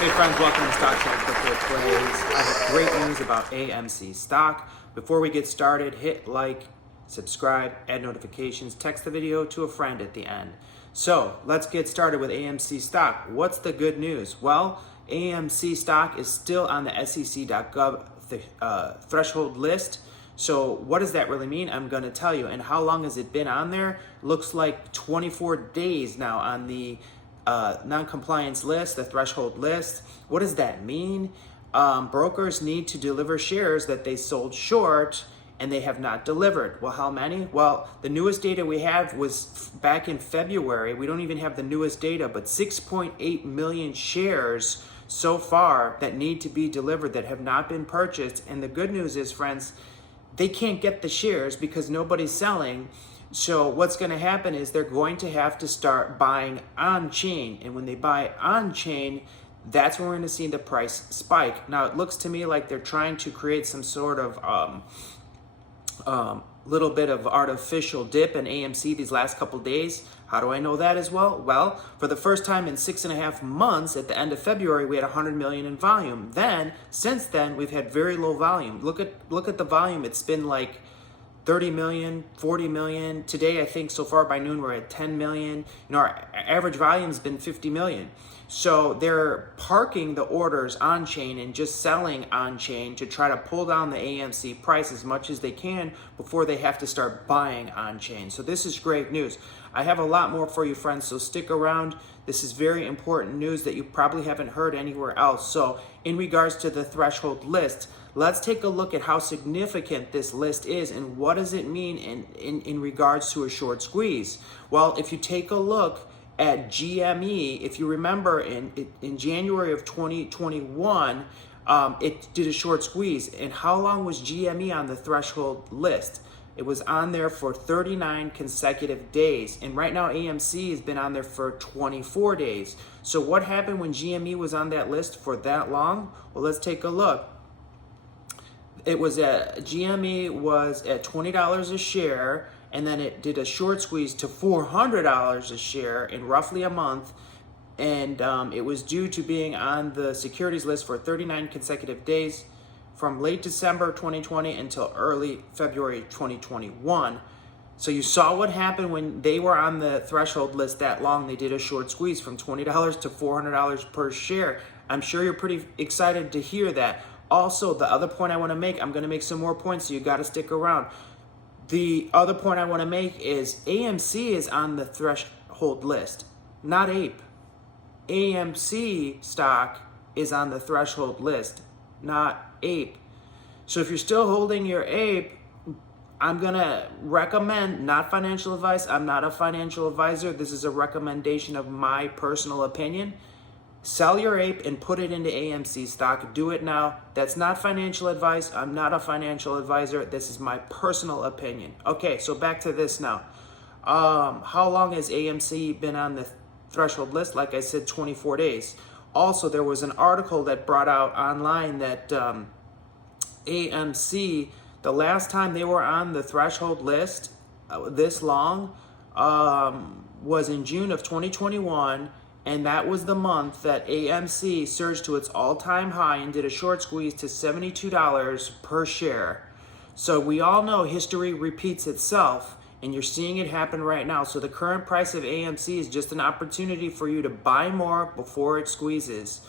Hey friends, welcome to Stock Channel Crypto Plays. I have great news about AMC stock. Before we get started, hit like, subscribe, add notifications, text the video to a friend at the end. So let's get started with AMC stock. What's the good news? Well, AMC stock is still on the SEC.gov threshold list. So what does that really mean? I'm going to tell you. And how long has it been on there? Looks like 24 days now on the non-compliance list, the threshold list. What does that mean? Brokers need to deliver shares that they sold short and they have not delivered. Well, how many? Well, the newest data we have was back in February. We don't even have the newest data, but 6.8 million shares so far that need to be delivered that have not been purchased. And the good news is, friends, they can't get the shares because nobody's selling. So what's going to happen is they're going to have to start buying on chain. And when they buy on chain, that's when we're going to see the price spike. Now, it looks to me like they're trying to create some sort of little bit of artificial dip in AMC these last couple days. How do I know that as well? Well, for the first time in 6.5 months, at the end of February, we had 100 million in volume. Then, since then, we've had very low volume. Look at the volume. It's been like 30 million, 40 million. Today, I think so far by noon, we're at 10 million. You know, our average volume's been 50 million. So they're parking the orders on chain and just selling on chain to try to pull down the AMC price as much as they can before they have to start buying on chain. So this is great news. I have a lot more for you, friends, so stick around. This is very important news that you probably haven't heard anywhere else. So in regards to the threshold list, let's take a look at how significant this list is and what does it mean in regards to a short squeeze. Well, if you take a look at GME, if you remember in January of 2021, it did a short squeeze. And how long was GME on the threshold list? It was on there for 39 consecutive days. And right now AMC has been on there for 24 days. So what happened when GME was on that list for that long? Well, let's take a look. It was GME was at $20 a share, and then it did a short squeeze to $400 a share in roughly a month. And it was due to being on the securities list for 39 consecutive days from late December 2020 until early February 2021. So you saw what happened when they were on the threshold list that long. They did a short squeeze from $20 to $400 per share. I'm sure you're pretty excited to hear that. Also, the other point I want to make, I'm going to make some more points, so you got to stick around. The other point I want to make is AMC is on the threshold list, not APE. AMC stock is on the threshold list, not APE. So if you're still holding your APE, I'm going to recommend, not financial advice, I'm not a financial advisor, this is a recommendation of my personal opinion. Sell your APE and put it into AMC stock. Do it now. That's not financial advice. I'm not a financial advisor. This is my personal opinion. Okay, so back to this now. How long has AMC been on the threshold list? Like I said, 24 days. Also, there was an article that brought out online that AMC, the last time they were on the threshold list this long was in June of 2021. And that was the month that AMC surged to its all-time high and did a short squeeze to $72 per share. So we all know history repeats itself, and you're seeing it happen right now. So the current price of AMC is just an opportunity for you to buy more before it squeezes.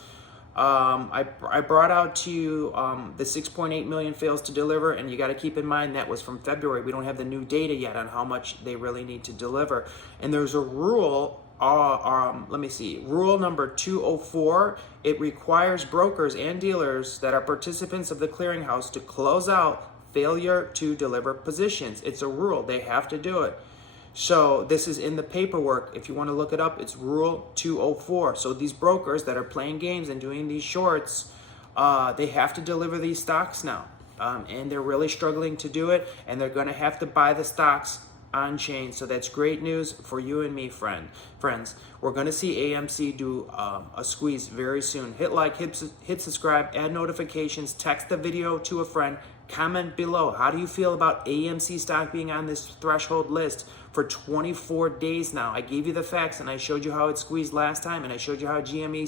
I brought out to you the 6.8 million fails to deliver, and you got to keep in mind that was from February. We don't have the new data yet on how much they really need to deliver. And there's a rule. Let me see, rule number 204, it requires brokers and dealers that are participants of the clearinghouse to close out failure to deliver positions. It's a rule, they have to do it. So this is in the paperwork. If you want to look it up, it's rule 204. So these brokers that are playing games and doing these shorts, they have to deliver these stocks now. And they're really struggling to do it, and they're going to have to buy the stocks on chain. So that's great news for you and me, friends. We're going to see AMC do a squeeze very soon. Hit like, hit subscribe, add notifications, text the video to a friend, comment below. How do you feel about AMC stock being on this threshold list for 24 days now? I gave you the facts and I showed you how it squeezed last time, and I showed you how GME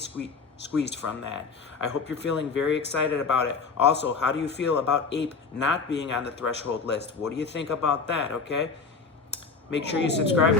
squeezed from that. I hope you're feeling very excited about it. Also, how do you feel about Ape not being on the threshold list? What do you think about that, okay? Make sure you subscribe.